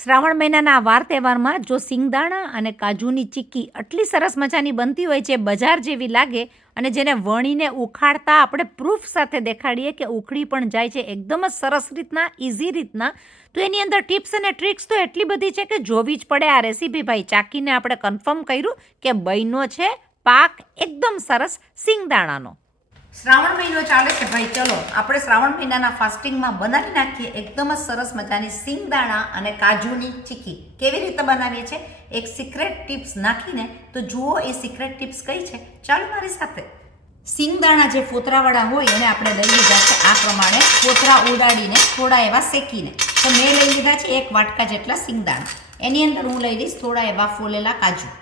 શ્રાવણ મહિનાના વાર તહેવારમાં જો સિંગદાણા અને કાજુની ચીક્કી આટલી સરસ મજાની બનતી હોય છે, બજાર જેવી લાગે અને જેને વણીને ઉખાડતા આપણે પ્રૂફ સાથે દેખાડીએ કે ઉખડી પણ જાય છે એકદમ જ સરસ રીતના, ઇઝી રીતના. તો એની અંદર ટિપ્સ અને ટ્રિક્સ તો એટલી બધી છે કે જોવી જ પડે આ રેસીપી. ભાઈ ચાકીને આપણે કન્ફર્મ કર્યું કે બન્યો છે પાક એકદમ સરસ સિંગદાણાનો. શ્રાવણ મહિનો ચાલે છે ભાઈ, ચલો આપણે શ્રાવણ મહિનાના ફાસ્ટિંગમાં બનાવી નાખીએ એકદમ જ સરસ મજાની સિંગદાણા અને કાજુની ચીક્કી. કેવી રીતે બનાવીએ છીએ એક સિક્રેટ ટિપ્સ નાખીને, તો જુઓ એ સિક્રેટ ટિપ્સ કઈ છે, ચાલો મારી સાથે. સિંગદાણા જે ફોતરાવાળા હોય એને આપણે લઈ લીધા છે આ પ્રમાણે, ફોતરા ઉડાડીને થોડા એવા શેકીને. તો મેં લઈ લીધા છે 1 વાટકા જેટલા સિંગદાણા. એની અંદર હું લઈ લઈશ થોડા એવા ફોલેલા કાજુ.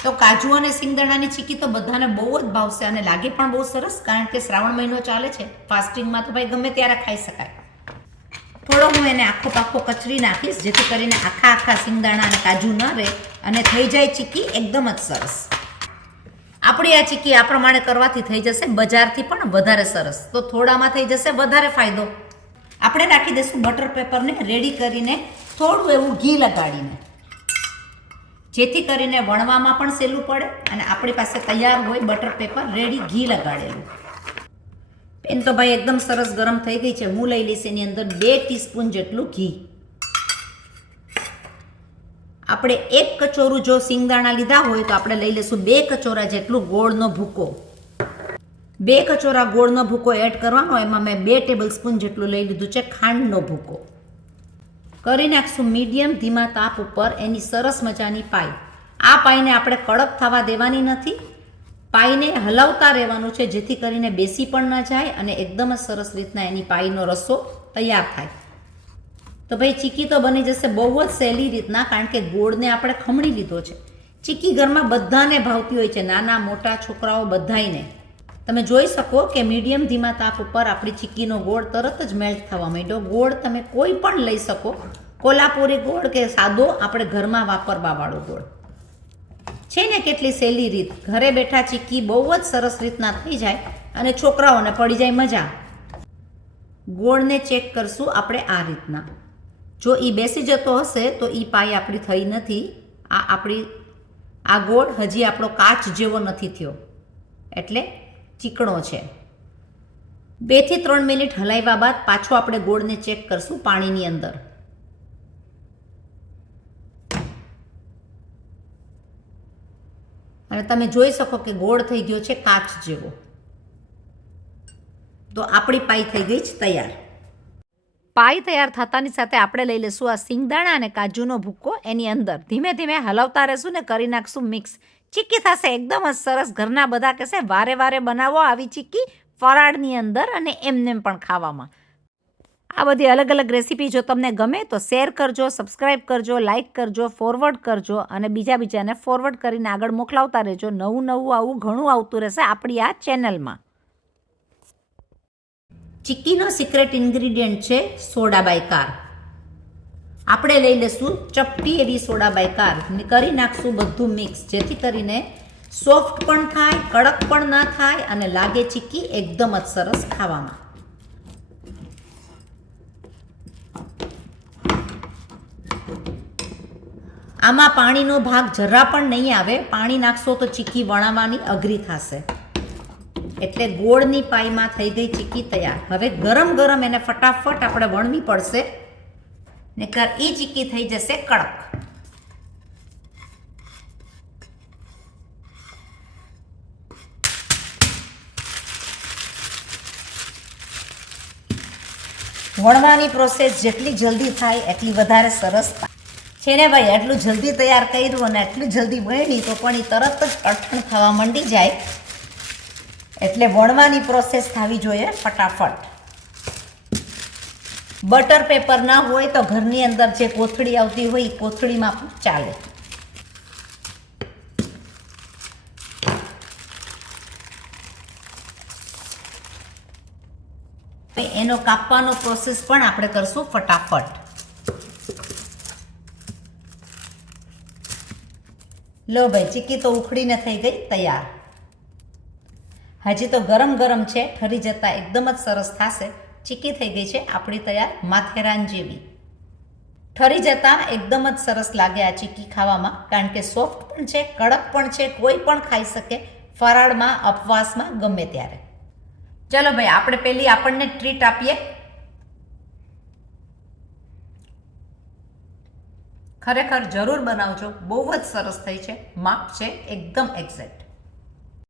તો કાજુ અને સિંગદાણાની ચીક્કી તો બધાને બહુ જ ભાવશે અને લાગે પણ બહુ સરસ, કારણ કે શ્રાવણ મહિનો ચાલે છે. ફાસ્ટિંગમાં તો ભાઈ ગમે ત્યારે ખાઈ શકાય. થોડો હું એને આખો પાખો કચરી નાખીશ, જેથી કરીને આખા સિંગદાણા અને કાજુ ન રહે અને થઈ જાય ચીક્કી એકદમ જ સરસ. આપણી આ ચીક્કી આ પ્રમાણે કરવાથી થઈ જશે બજારથી પણ વધારે સરસ. તો થોડામાં થઈ જશે વધારે ફાયદો. આપણે નાખી દઈશું બટર પેપરને રેડી કરીને, થોડું એવું ઘી લગાડીને, જેથી કરીને વણવામાં પણ સહેલું પડે અને આપણી પાસે તૈયાર હોય બટર પેપર રેડી ઘી લગાડેલું. પેન તો ભાઈ એકદમ સરસ ગરમ થઈ ગઈ છે. હું લઈ લઈશ એની અંદર 2 ટીસ્પૂન જેટલું ઘી. આપણે 1 કચોરું જો સિંગદાણા લીધા હોય તો આપણે લઈ લઈશું 2 કચોરા જેટલું ગોળનો ભૂકો. 2 કચોરા ગોળનો ભૂકો એડ કરવાનો. એમાં મેં 2 ટેબલ સ્પૂન જેટલું લઈ લીધું છે ખાંડનો ભૂકો. કરી નાખશું મીડિયમ ધીમા તાપ ઉપર એની સરસ મજાની પાઈ. આ પાઈને આપણે કડક થવા દેવાની નથી, પાઈને હલાવતા રહેવાનું છે, જેથી કરીને બેસી પણ ન જાય અને એકદમ જ સરસ રીતના એની પાઈનો રસો તૈયાર થાય. તો ભાઈ ચીક્કી તો બની જશે બહુ જ સહેલી રીતના, કારણ કે ગોળને આપણે ખમણી લીધો છે. ચીક્કી ઘરમાં બધાને ભાવતી હોય છે, નાના મોટા છોકરાઓ બધાને. તમે જોઈ શકો કે મીડિયમ ધીમા તાપ ઉપર આપણી ચીક્કીનો ગોળ તરત જ મેલ્ટ થવા માંડ્યો. ગોળ તમે કોઈ પણ લઈ શકો, કોલ્હાપુરી ગોળ કે સાદો આપણે ઘરમાં વાપરવાવાળો ગોળ છે ને. કેટલી સહેલી રીત, ઘરે બેઠા ચીક્કી બહુ જ સરસ રીતના થઈ જાય અને છોકરાઓને પડી જાય મજા. ગોળને ચેક કરશું આપણે આ રીતના. જો એ બેસી જતો હશે તો એ પાઈ આપણી થઈ નથી. આ ગોળ હજી આપણો કાચ જેવો નથી થયો, એટલે ચીકણો છે. 2 થી 3 મિનિટ હલાવ્યા બાદ પાછો આપણે ગોળને ચેક કરશું પાણીની અંદર. અને તમે જોઈ શકો કે ગોળ થઈ ગયો છે કાચ જેવો. તો આપણી પાઈ થઈ ગઈ છે તૈયાર. પાઈ તૈયાર થતાની સાથે આપણે લઈ લઈશું આ સિંગદાણા અને કાજુનો ભૂકો. એની અંદર ધીમે ધીમે હલાવતા રહેશું ને કરી નાખશું મિક્સ. ચીક્કી થશે એકદમ જ સરસ. ઘરના બધા કહેશે વારે વારે બનાવો આવી ચીક્કી, ફરાળની અંદર અને એમનેમ પણ ખાવામાં. આ બધી અલગ અલગ રેસીપી જો તમને ગમે તો શેર કરજો, સબસ્ક્રાઈબ કરજો, લાઇક કરજો, ફોરવર્ડ કરજો અને બીજાને ફોરવર્ડ કરીને આગળ મોકલાવતા રહેજો. નવું આવું ઘણું આવતું રહેશે આપણી આ ચેનલમાં. ચીક્કીનો સિક્રેટ ઇન્ગ્રીડિયન્ટ છે સોડા બાયકાર. આપણે લઈ લઈશું ચપટી એવી સોડા બાયકાર. કરી નાખશું બધું મિક્સ, જેથી કરીને સોફ્ટ પણ થાય, કડક પણ ના થાય અને લાગે ચીક્કી એકદમ જ સરસ ખાવામાં. આમાં પાણીનો ભાગ જરા પણ નહીં આવે. પાણી નાખશો તો ચીક્કી વણાવવાની અઘરી થશે. એટલે ગોળની પાઈમાં થઈ ગઈ ચીક્કી તૈયાર. હવે ગરમ ગરમ એને ફટાફટ આપણે વણવી પડશે, નહીંતર એ ચીક્કી થઈ જશે કડક. વણવાની પ્રોસેસ જેટલી જલ્દી થાય એટલી વધારે સરસ છે ને ભાઈ. એટલું જલ્દી તૈયાર કર્યું અને એટલું જલ્દી વણી તો પણ એ તરત જ અઠણ થવા માંડી જાય. એટલે વણવાની પ્રોસેસ થવી જોઈએ ફટાફટ. બટર પેપર ના હોય તો ઘરની અંદર જે કોથળી આવતી હોય એ કોથળીમાં પણ ચાલે. એનો કાપવાનો પ્રોસેસ પણ આપણે કરશું ફટાફટ. લો ભાઈ, ચીક્કી તો ઉખડીને થઈ ગઈ તૈયાર. હજી તો ગરમ ગરમ છે, ઠરી જતાં એકદમ જ સરસ થશે. ચીક્કી થઈ ગઈ છે આપણી તૈયાર માથેરાન જેવી. ઠરી જતાં એકદમ જ સરસ લાગે આ ચીક્કી ખાવામાં, કારણ કે સોફ્ટ પણ છે, કડક પણ છે, કોઈ પણ ખાઈ શકે, ફરાળમાં, ઉપવાસમાં, ગમે ત્યારે. ચલો ભાઈ, આપણે પેલી આપણને ટ્રીટ આપીએ. ખરેખર જરૂર બનાવજો, બહુ જ સરસ થઈ છે, માપ છે એકદમ એક્ઝેક્ટ.